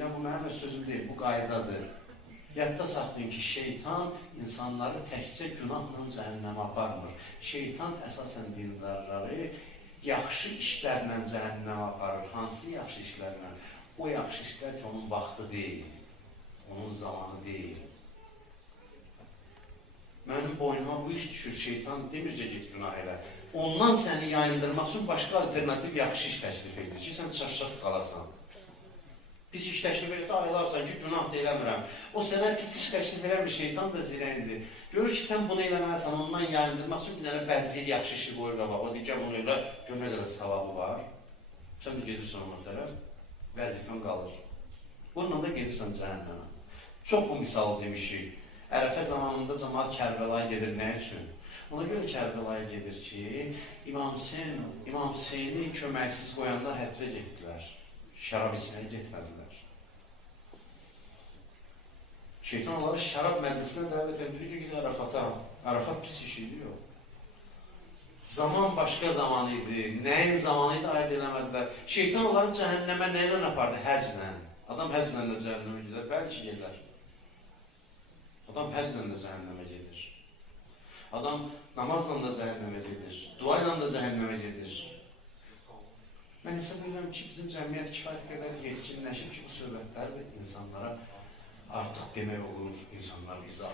Bu mənim öz sözüm deyil, bu qaydadır. Yadda saxlayın ki, şeytan insanları təkcə günahla cəhənnəmə aparmır. Şeytan əsasən dindarları yaxşı işlərlə cəhənnəmə aparır. Hansı yaxşı işlərlə? O yaxşı işlər ki, onun vaxtı deyil, onun zamanı deyil. Mənim boynuma bu iş düşür, şeytan demircə git günah elə. Ondan səni yayındırmaq üçün başqa alternativ yaxşı iş təklif edir ki, sən çaşaq qalasan. Pis iş təklif edirsə ayılarsan ki, günah da eləmirəm. O sənə pis iş təklif eləmir, şeytan da zirəndir. Görür ki, sən bunu eləməlisən, ondan yayındırmaq üçün bir dənə bəziyyə yaxşı işi qoyur da bax. O deyir ki, bunu elə, gör nə qədər savabı var. Sən də gedirsən ona tərəf, vəzifən qalır. Bununla da gedirsən cəhənnəmə. Çox bu misalı demişik. Ərəfə zamanında cəmaat Kərbəlaya gedir, nə üçün? Ona görə Kərbəlaya gedir ki, İmam Hüseyni köməksiz qoyanlar həccə getdilər. Şərab içməyə getmədilər. Şeytan onları şərab məclisinə dəvət edir ki, gidə Ərəfata. Ərəfat pis iş idi, yox. Zaman başqa zaman idi, nəyin zamanı idi, ayırt eləmədilər. Şeytan onları cəhənnəmə nə ilə apardı? Həzlə. Adam həzlə də cəhənnəmə gedər, bəlkə gedər. Adam həzlə də cəhənnəmə gedir. Adam namazla da cəhənnəmə gedir, dua ilə də cəhənnəmə gedir. Mən hesab edirəm ki, bizim cəmiyyət kifayət qədər yetkinləşib ki, bu söhbətləri insanlara artıq demək olur, insanlar izah.